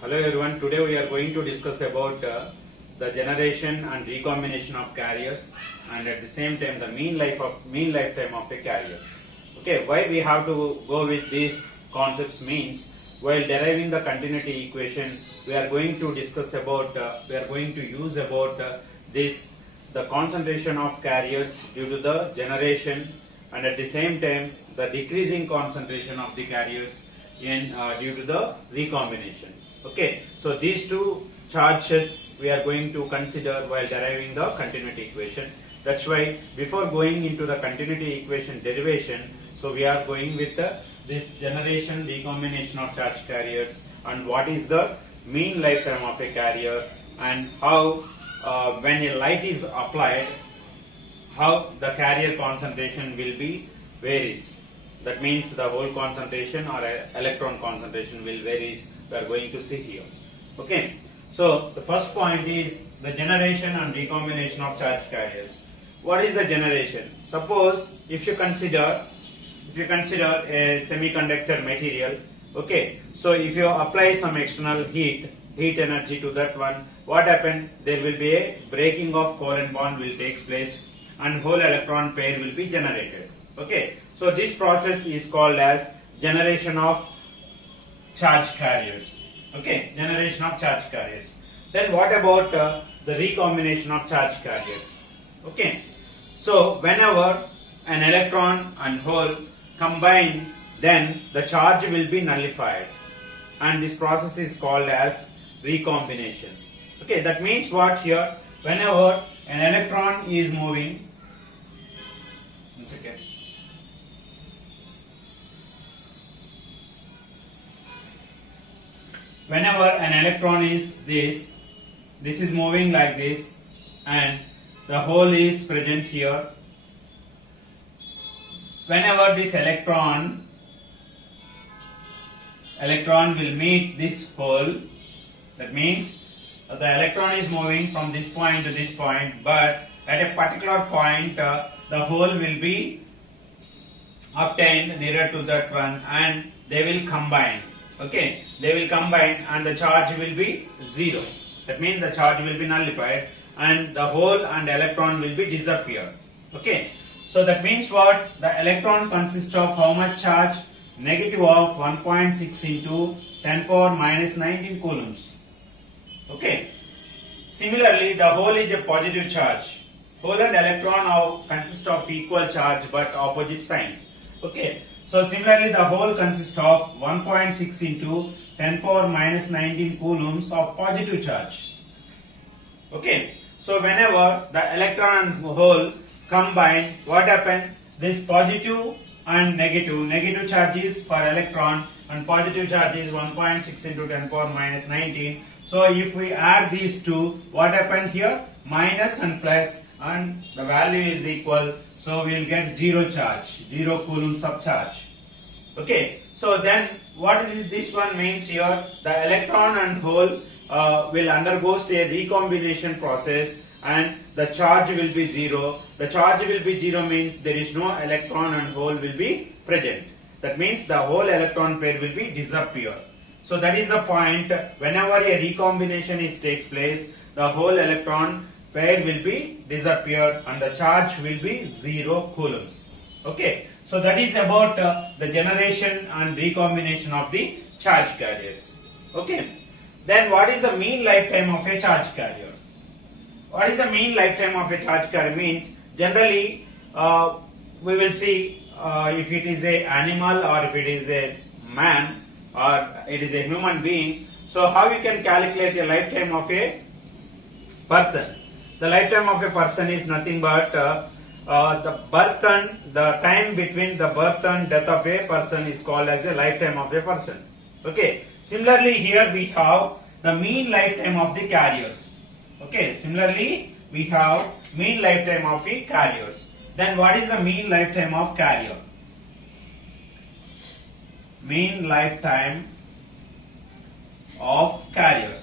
Hello everyone, today we are going to discuss about the generation and recombination of carriers and at the same time the mean lifetime of a carrier. Okay, why we have to go with these concepts means while deriving the continuity equation we are going to discuss about the concentration of carriers due to the generation and at the same time the decreasing concentration of the carriers due to the recombination. Okay, so these two charges we are going to consider while deriving the continuity equation. That's why before going into the continuity equation derivation, so we are going with this generation recombination of charge carriers and what is the mean lifetime of a carrier and how when a light is applied, how the carrier concentration will be varies. That means the hole concentration or electron concentration will varies. We are going to see here. Okay. So the first point is the generation and recombination of charge carriers. What is the generation? Suppose if you consider a semiconductor material. Okay. So if you apply some external heat energy to that one, what happens? There will be a breaking of covalent bond will take place and whole electron pair will be generated. Okay. So this process is called as generation of charge carriers. Okay, generation of charge carriers. Then what about the recombination of charge carriers? Okay, so whenever an electron and hole combine, then the charge will be nullified, and this process is called as recombination. Okay, that means what here? Whenever an electron is moving, one second. Whenever an electron is this is moving like this and the hole is present here. Whenever this electron will meet this hole, that means the electron is moving from this point to this point, but at a particular point the hole will be obtained nearer to that one and they will combine. Okay, they will combine and the charge will be zero. That means the charge will be nullified and the hole and electron will be disappear. Okay, so that means what? The electron consists of how much charge? Negative of 1.6 into 10 power minus 19 coulombs. Okay, similarly the hole is a positive charge. Hole and electron consist of equal charge but opposite signs. Okay. So similarly the hole consists of 1.6 into 10 power minus 19 coulombs of positive charge. Okay. So whenever the electron and hole combine, what happens? This positive and negative charges for electron and positive charge is 1.6 into 10 power minus 19. So if we add these two, what happens here? Minus and plus and the value is equal. So we will get zero charge, 0 coulombs of charge. Okay, so then what is this one means here? The electron and hole will undergo a recombination process and the charge will be zero. The charge will be zero means there is no electron and hole will be present. That means the whole electron pair will be disappear. So that is the point. Whenever a recombination takes place, the whole electron pair will be disappeared and the charge will be 0 coulombs. Okay, so that is about the generation and recombination of the charge carriers. Okay, then what is the mean lifetime of a charge carrier? What is the mean lifetime of a charge carrier means? Generally, we will see if it is a animal or if it is a man or it is a human being. So how you can calculate a lifetime of a person? The lifetime of a person is nothing but the time between the birth and death of a person is called as a lifetime of a person. Okay. Similarly, here we have the mean lifetime of the carriers. Okay. Similarly, we have mean lifetime of the carriers. Then what is the mean lifetime of carrier? Mean lifetime of carriers.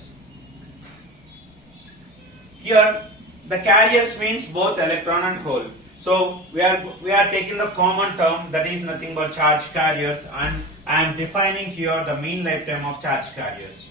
Here the carriers means both electron and hole. So we are taking the common term that is nothing but charge carriers and I am defining here the mean lifetime of charge carriers.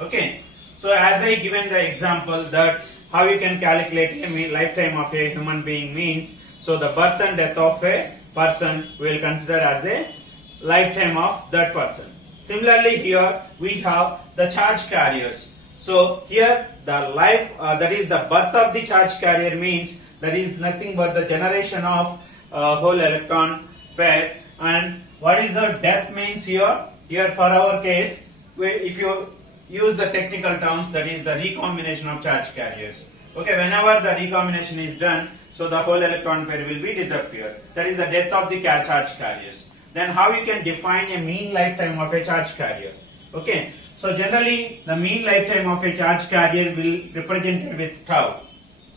Okay, so as I given the example that how you can calculate a lifetime of a human being means, so the birth and death of a person will consider as a lifetime of that person. Similarly here we have the charge carriers. So here the life that is the birth of the charge carrier means that is nothing but the generation of whole electron pair, and what is the death means here? Here for our case, if you use the technical terms, that is the recombination of charge carriers. Okay, whenever the recombination is done, so the whole electron pair will be disappeared. That is the death of the charge carriers. Then how you can define a mean lifetime of a charge carrier? Okay, so generally the mean lifetime of a charge carrier will be represented with tau.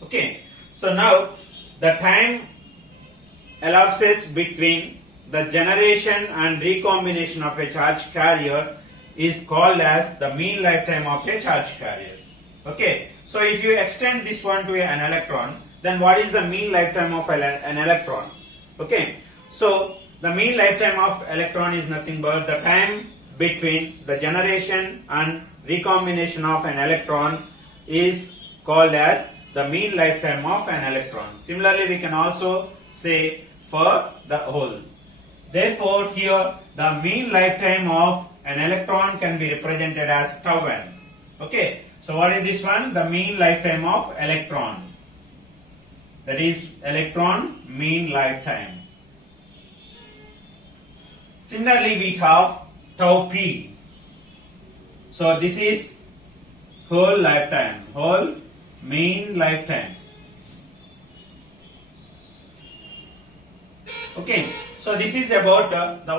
Okay, so now the time elapses between the generation and recombination of a charge carrier is called as the mean lifetime of a charge carrier. Okay, so if you extend this one to an electron, then what is the mean lifetime of an electron? Okay, so the mean lifetime of electron is nothing but the time between the generation and recombination of an electron is called as the mean lifetime of an electron. Similarly, we can also say for the whole. Therefore, here the mean lifetime of an electron can be represented as tau n. Okay, so what is this one? The mean lifetime of electron. That is electron mean lifetime. Similarly, we have tau p. So this is whole lifetime, whole mean lifetime. Okay, so this is about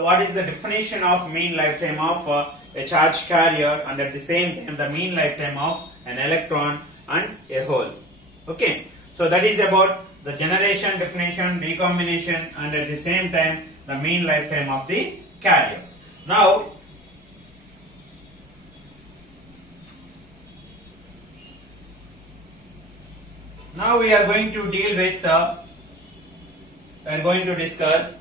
what is the definition of mean lifetime of a charge carrier, and at the same time the mean lifetime of an electron and a hole. Okay, so that is about the generation, definition, recombination, and at the same time the mean lifetime of the carrier. Now we are going to deal with we are going to discuss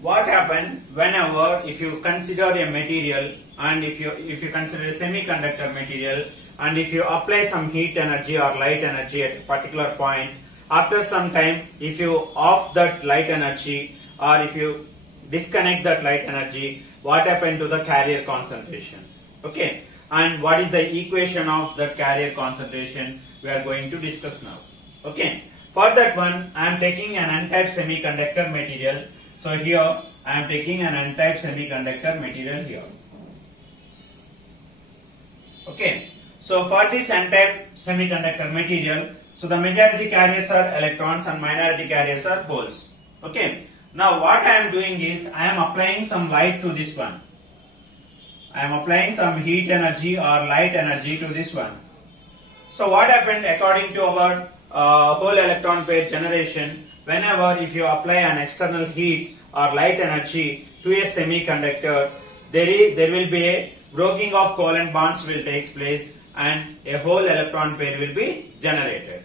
what happens whenever if you consider a material, and if you consider a semiconductor material, and if you apply some heat energy or light energy at a particular point, after some time if you off that light energy or if you disconnect that light energy, what happened to the carrier concentration? Okay, and what is the equation of that carrier concentration we are going to discuss now. Okay, for that one I am taking an n-type semiconductor material. So here I am taking an n-type semiconductor material here. Okay, so for this n-type semiconductor material, so the majority carriers are electrons and minority carriers are holes. Okay, now what I am doing is I am applying some light to this one. I am applying some heat energy or light energy to this one. So what happened according to our whole electron pair generation, whenever if you apply an external heat or light energy to a semiconductor, there will be a breaking of covalent bonds will take place and a whole electron pair will be generated.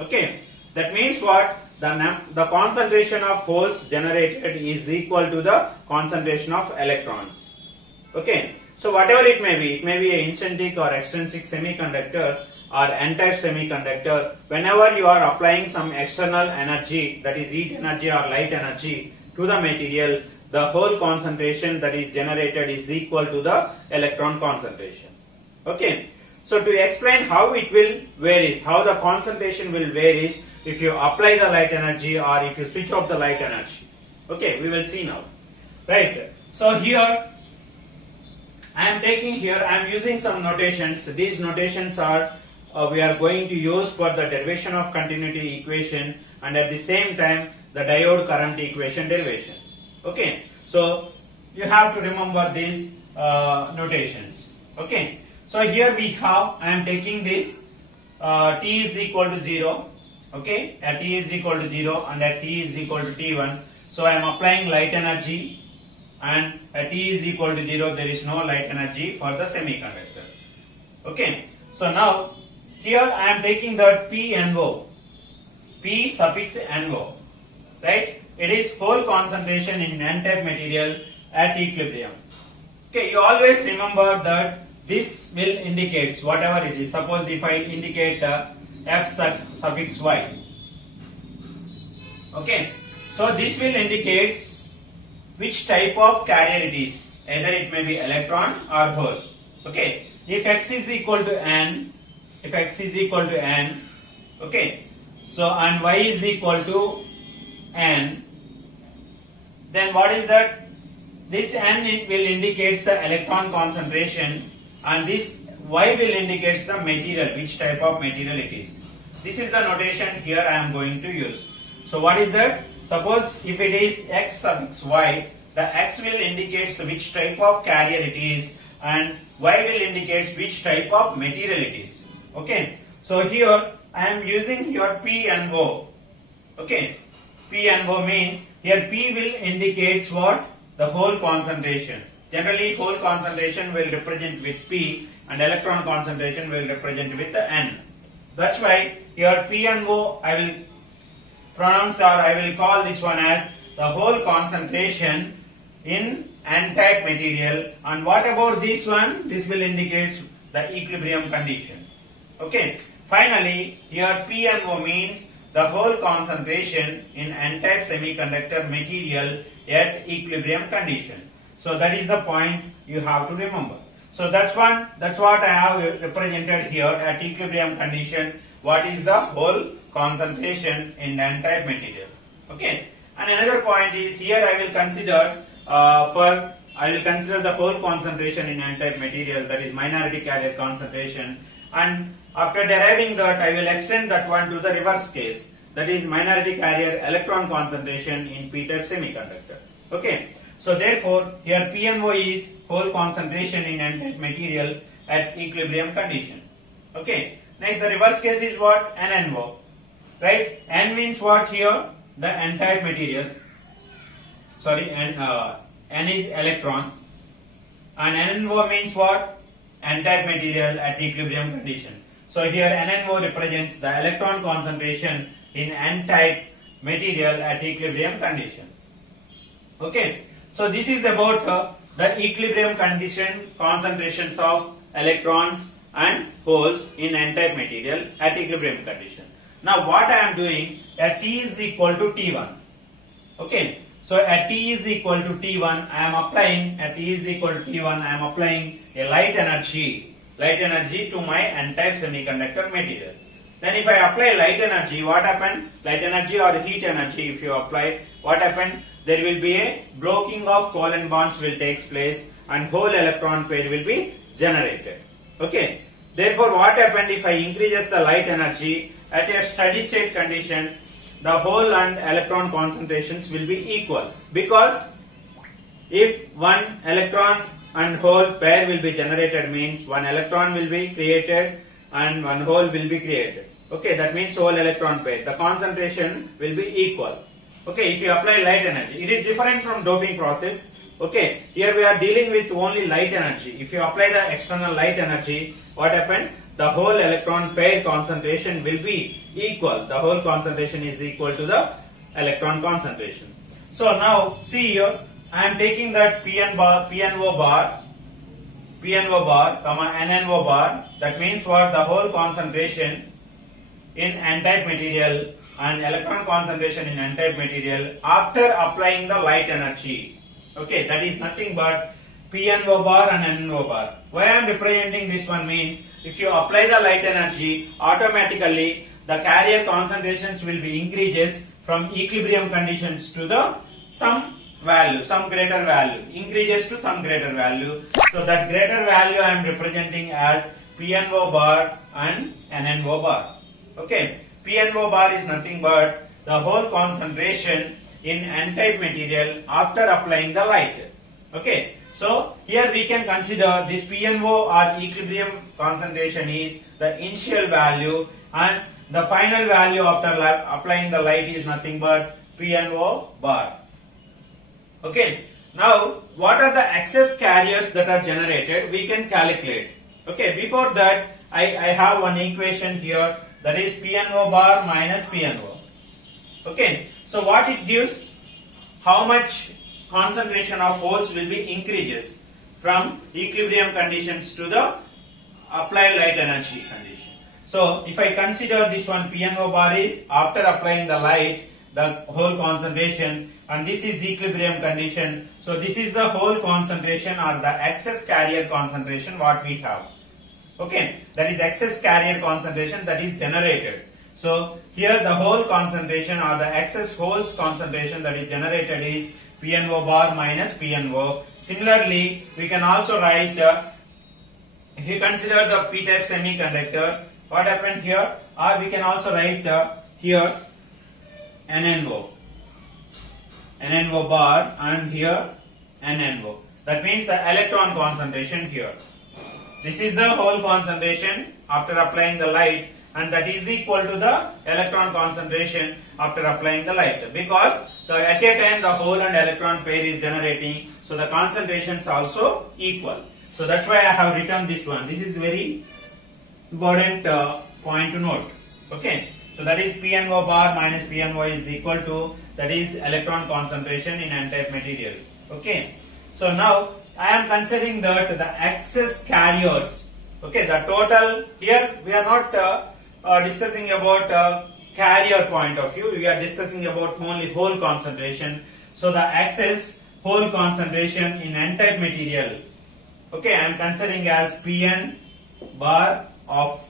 Okay, that means what? The concentration of holes generated is equal to the concentration of electrons. Okay, so whatever it may be an intrinsic or extrinsic semiconductor or n-type semiconductor, whenever you are applying some external energy, that is heat energy or light energy to the material, the whole concentration that is generated is equal to the electron concentration. Okay, so to explain how it will varies, how the concentration will varies if you apply the light energy or if you switch off the light energy. Okay, we will see now. Right, so here I am using some notations. These notations are we are going to use for the derivation of continuity equation and at the same time the diode current equation derivation. Okay, so you have to remember these notations. Okay, so here we have, I am taking this t is equal to 0. Okay, at t is equal to 0 and at t is equal to t1. So I am applying light energy, and at t is equal to 0 there is no light energy for the semiconductor. Okay, so now here I am taking the PNO, P suffix NO, right? It is whole concentration in n-type material at equilibrium. Okay, you always remember that this will indicate whatever it is. Suppose if I indicate F suffix Y. Okay, so this will indicate which type of carrier it is. Either it may be electron or hole. Okay, if X is equal to N, okay, so and Y is equal to N, then what is that? This N will indicate the electron concentration, and this Y will indicate the material, which type of material it is. This is the notation here I am going to use. So what is that? Suppose if it is X suffix Y, the X will indicate which type of carrier it is, and Y will indicate which type of material it is. Okay, so here I am using here P and O. Okay, P and O means here P will indicate what? The hole concentration. Generally hole concentration will represent with P and electron concentration will represent with the N. That's why here P and O I will pronounce, or I will call this one as the hole concentration in N-type material. And what about this one? This will indicate the equilibrium condition. Okay. Finally, here P and O means the hole concentration in N-type semiconductor material at equilibrium condition. So that is the point you have to remember. So that's what I have represented here at equilibrium condition. What is the hole concentration in N-type material? Okay. And another point is here I will consider the hole concentration in N-type material, that is minority carrier concentration, and after deriving that I will extend that one to the reverse case, that is minority carrier electron concentration in P-type semiconductor. Okay. So therefore here P and O is hole concentration in N-type material at equilibrium condition. Okay. Next the reverse case is what? N and O. Right? N means what here? The N-type material. Sorry, N is electron, and N and O means what? N-type material at equilibrium condition. So here N and O represents the electron concentration in N-type material at equilibrium condition. Okay. So this is about the equilibrium condition concentrations of electrons and holes in N-type material at equilibrium condition. Now what I am doing, at T is equal to T1. Okay. So at T is equal to T1, I am applying a light energy to my N-type semiconductor material. Then if I apply light energy, what happened? Light energy or heat energy, if you apply, what happened? There will be a breaking of covalent bonds will take place and whole electron pair will be generated. Okay. Therefore, what happened if I increases the light energy at a steady state condition, the hole and electron concentrations will be equal, because if one electron and hole pair will be generated means one electron will be created and one hole will be created. Okay, that means hole electron pair. The concentration will be equal. Okay, if you apply light energy, it is different from doping process. Okay, here we are dealing with only light energy. If you apply the external light energy, what happened? The whole electron pair concentration will be equal. The whole concentration is equal to the electron concentration. So now see here, I am taking that P and O bar, comma N and O bar. That means what? The whole concentration in N-type material and electron concentration in N-type material after applying the light energy. Okay, that is nothing but P and O bar and N and O bar. Why I am representing this one means, if you apply the light energy, automatically the carrier concentrations will be increases from equilibrium conditions to the some greater value, increases to some greater value. So that greater value I am representing as P and O bar and N and O bar. Okay, P and O bar is nothing but the whole concentration in N-type material after applying the light. Okay, so here we can consider this P and O or equilibrium concentration is the initial value, and the final value after applying the light is nothing but P and O bar. Okay, now what are the excess carriers that are generated? We can calculate. Okay, before that I have one equation here, that is P and O bar minus P and O. Okay, so what it gives? How much concentration of holes will be increases from equilibrium conditions to the applied light energy condition. So if I consider this one, PNO bar is after applying the light, the whole concentration, and this is equilibrium condition. So this is the whole concentration or the excess carrier concentration what we have. Okay, that is excess carrier concentration that is generated. So here the whole concentration or the excess holes concentration that is generated is PNO bar minus PNO. Similarly, we can also write, if you consider the p-type semiconductor, what happened here, or we can also write here NNO bar and here NNO. That means the electron concentration here. This is the whole concentration after applying the light, and that is equal to the electron concentration after applying the light, because at a time the hole and electron pair is generating, so the concentrations also equal. So that's why I have written this one. This is very important point to note. Okay, so that is PNO bar minus PNO is equal to, that is electron concentration in n-type material. Okay, so now I am considering that the excess carriers. Okay, the total here we are not discussing about carrier point of view. We are discussing about only hole concentration. So the excess hole concentration in n-type material. Okay, I am considering as Pn bar of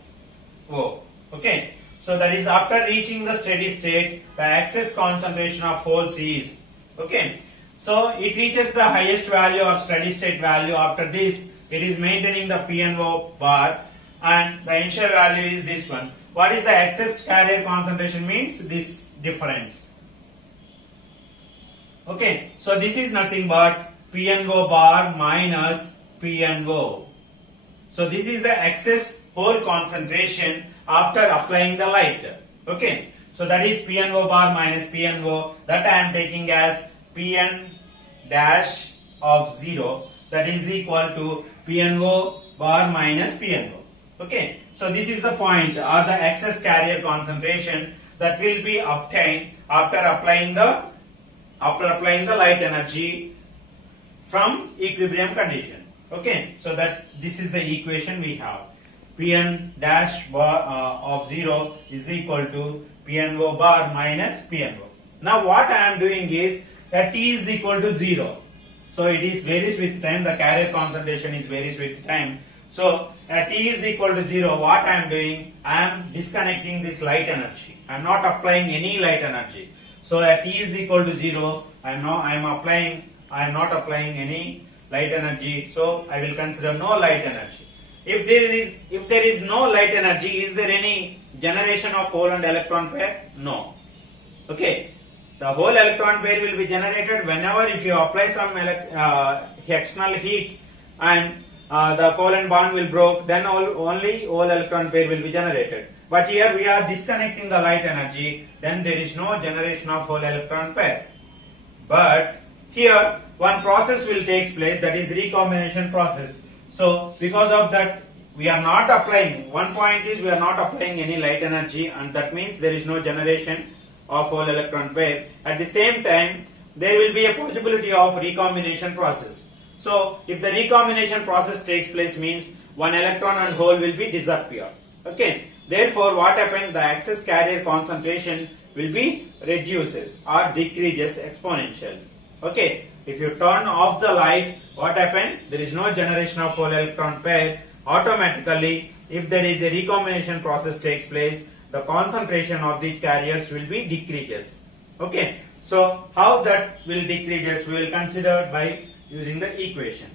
O. Okay, so that is after reaching the steady state, the excess concentration of holes is. Okay, so it reaches the highest value or steady state value. After this, it is maintaining the PNO bar, and the initial value is this one. What is the excess carrier concentration means? This difference. Okay, so this is nothing but PNO bar minus PNO. So this is the excess hole concentration after applying the light. Okay, so that is PNO bar minus PNO, that I am taking as Pn dash of 0, that is equal to PNO bar minus PNO. Okay, so this is the point or the excess carrier concentration that will be obtained after applying the light energy from equilibrium condition. Okay, so this is the equation we have. Pn dash bar of 0 is equal to PNO bar minus PNO. Now what I am doing is that T is equal to 0. So it is varies with time, the carrier concentration is varies with time. So at T is equal to 0, what I am doing, I am disconnecting this light energy. I am not applying any light energy. So at T is equal to 0, I am not applying any light energy. So I will consider no light energy. If there is no light energy, is there any generation of hole and electron pair? No. Okay. The whole electron pair will be generated whenever if you apply some external heat and the covalent bond will break, then only whole electron pair will be generated. But here we are disconnecting the light energy, then there is no generation of whole electron pair. But here one process will take place, that is recombination process. So because of that, we are not applying, one point is we are not applying any light energy, and that means there is no generation of whole electron pair. At the same time, there will be a possibility of recombination process. So if the recombination process takes place means one electron and hole will be disappear. Okay. Therefore, what happens? The excess carrier concentration will be reduces or decreases exponentially. Okay. If you turn off the light, what happens? There is no generation of whole electron pair. Automatically, if there is a recombination process takes place, the concentration of these carriers will be decreases. Okay. So how that will decreases? We will consider by using the equation.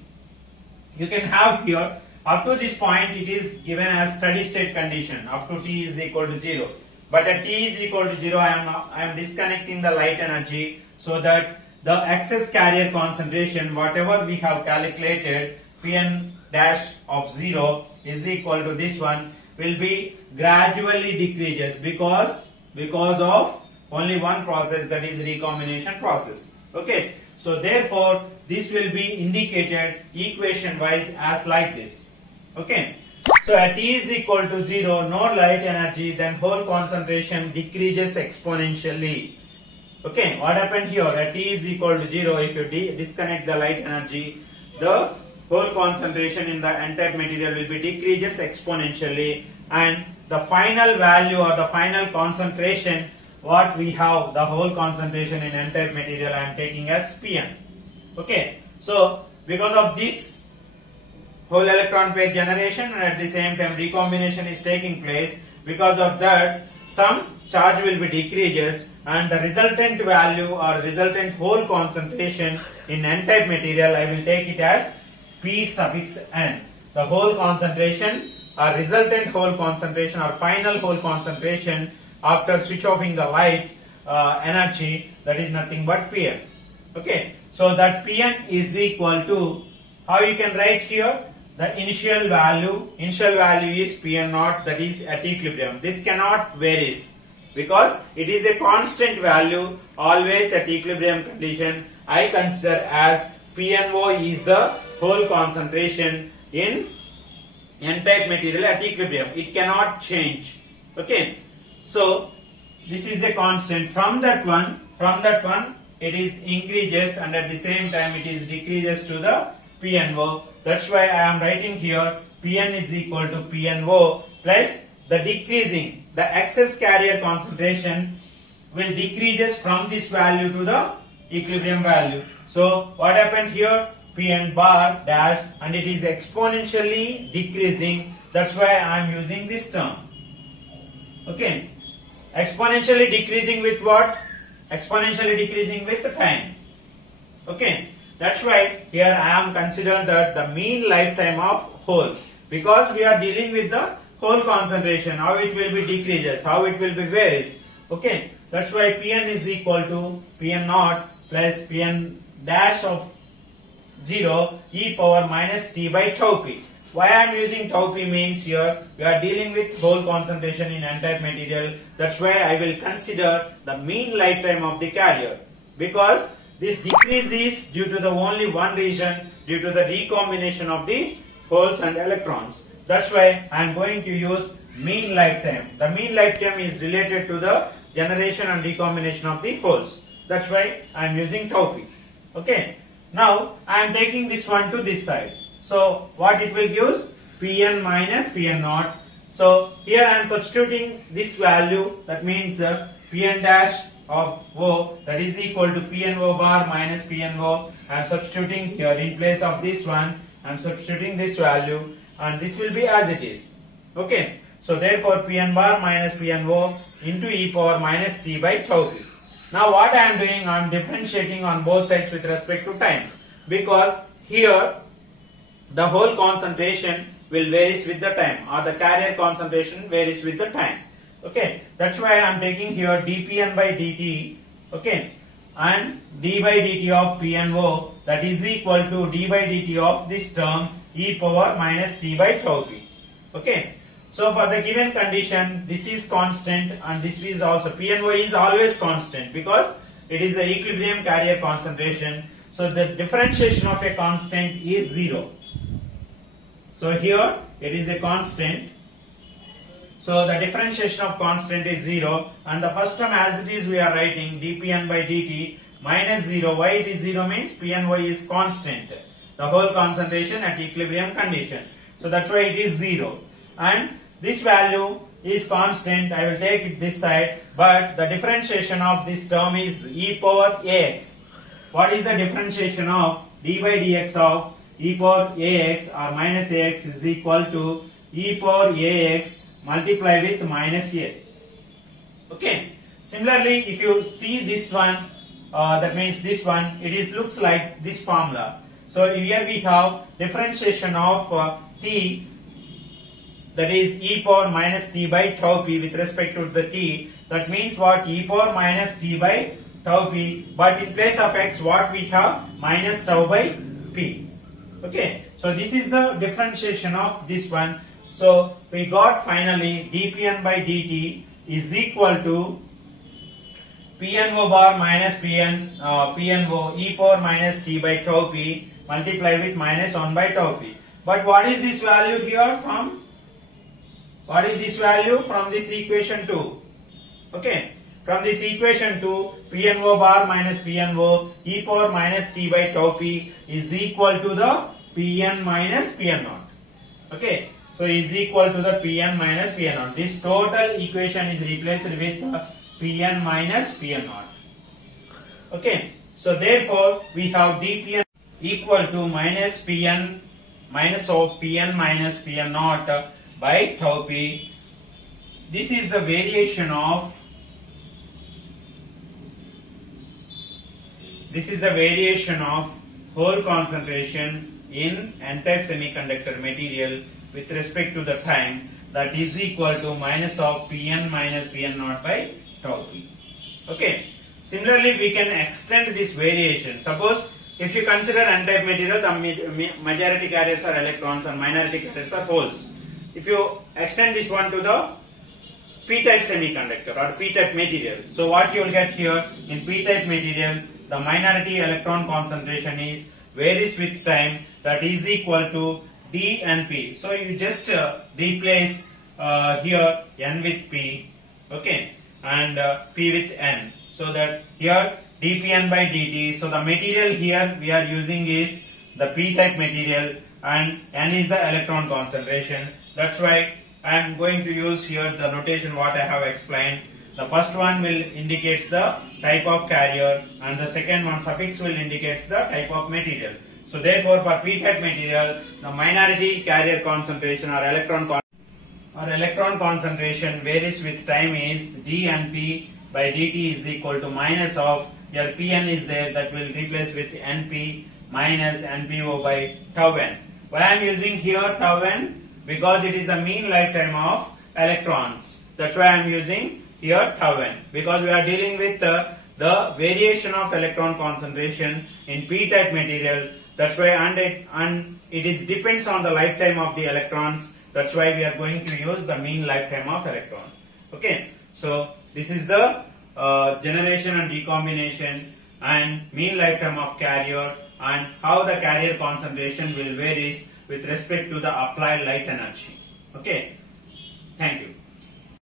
You can have here up to this point it is given as steady state condition up to T is equal to 0. But at T is equal to 0, I am disconnecting the light energy so that the excess carrier concentration, whatever we have calculated, Pn dash of 0 is equal to this one, will be gradually decreases because of only one process, that is recombination process. Okay. So therefore, this will be indicated equation wise as like this. Okay. So at T is equal to 0, no light energy, then whole concentration decreases exponentially. Okay, what happened here? At T is equal to 0, if you disconnect the light energy, the whole concentration in the n-type material will be decreases exponentially, and the final value or the final concentration what we have, the whole concentration in n-type material, I am taking as Pn. Okay, so because of this whole electron pair generation and at the same time recombination is taking place, because of that some charge will be decreases, and the resultant value or resultant whole concentration in n-type material I will take it as P suffix n. The whole concentration or resultant whole concentration or final whole concentration after switch offing the light energy, that is nothing but Pn. Okay, so that Pn is equal to, how you can write here, the initial value is Pn naught, that is at equilibrium. This cannot varies because it is a constant value always at equilibrium condition. I consider as PNO is the whole concentration in n-type material at equilibrium. It cannot change. Okay, so this is a constant. From that one it is increases, and at the same time it is decreases to the PNO. That's why I am writing here Pn is equal to PNO plus the decreasing, the excess carrier concentration will decreases from this value to the equilibrium value. So what happened here, Pn bar dash, and it is exponentially decreasing. That's why I am using this term. Okay, exponentially decreasing with what? Exponentially decreasing with the time. Okay, that's why here I am considering that the mean lifetime of whole, because we are dealing with the whole concentration, how it will be decreases, how it will be varies. Okay, that's why Pn is equal to Pn naught plus Pn dash of 0 e power minus t by tau p. Why I am using tau p means here we are dealing with whole concentration in n-type material. That's why I will consider the mean lifetime of the carrier, because this decrease is due to the only one reason, due to the recombination of the holes and electrons. That's why I am going to use mean lifetime. The mean lifetime is related to the generation and recombination of the holes. That's why I am using tau p. Okay. Now I am taking this one to this side. So what it will give? Pn minus Pn naught. So here I am substituting this value. That means Pn dash of O, that is equal to PNO bar minus PNO. I am substituting here in place of this one. I am substituting this value, and this will be as it is. Okay. So therefore Pn bar minus PNO into e power minus t by tau p. Now what I am doing, I am differentiating on both sides with respect to time, because here the whole concentration will varies with the time, or the carrier concentration varies with the time. Okay, that's why I am taking here dPn by dt. Okay, and d by dt of PNO, that is equal to d by dt of this term e power minus t by tau p. Okay, so for the given condition, this is constant and this is also, PNO is always constant because it is the equilibrium carrier concentration. So the differentiation of a constant is 0. So here it is a constant. So the differentiation of constant is 0, and the first term as it is we are writing dPn by dt minus 0. Why it is 0 means PNY is constant, the whole concentration at equilibrium condition. So that's why it is 0. And this value is constant. I will take it this side, but the differentiation of this term is e power ax. What is the differentiation of d by dx of e power ax or minus ax is equal to e power ax multiply with minus a. Okay. Similarly, if you see this one, that means this one, it is looks like this formula. So here we have differentiation of t, that is e power minus t by tau p with respect to the t. That means what? E power minus t by tau p, but in place of x what we have? Minus tau by p. Okay, so this is the differentiation of this one. So we got finally dPn by dt is equal to PNO bar minus PNO e power minus t by tau p multiply with minus 1 by tau p. But what is this value here from? What is this value from this equation 2? Okay, from this equation 2, PNO bar minus PNO e power minus t by tau p is equal to the Pn minus Pn naught. Okay, so is equal to the Pn minus Pn naught. This total equation is replaced with Pn minus Pn naught. Okay, so therefore we have dPn equal to minus Pn minus of Pn minus Pn naught by tau p. This is the variation of hole concentration in n-type semiconductor material with respect to the time, that is equal to minus of Pn minus Pn naught by tau p. Okay. Similarly, we can extend this variation. Suppose if you consider n-type material, the majority carriers are electrons and minority carriers are holes. If you extend this one to the p-type semiconductor or p-type material, so what you will get here in p-type material, the minority electron concentration is varies with time, that is equal to d and p. So you just replace here n with p, okay, and p with n. So that here dPn by dt. So the material here we are using is the p-type material and n is the electron concentration. That's why I am going to use here the notation what I have explained. The first one will indicates the type of carrier and the second one suffix will indicates the type of material. So therefore for p-type material, the minority carrier concentration or electron concentration varies with time is d and p by dt is equal to minus of, here Pn is there, that will replace with Np minus Npo by tau n. Why I am using here tau n? Because it is the mean lifetime of electrons. That's why I am using here tau n. Because we are dealing with the variation of electron concentration in p-type material. That's why and it is depends on the lifetime of the electrons. That's why we are going to use the mean lifetime of electron. Okay. So this is the generation and recombination and mean lifetime of carrier and how the carrier concentration will varies with respect to the applied light energy. Okay. Thank you.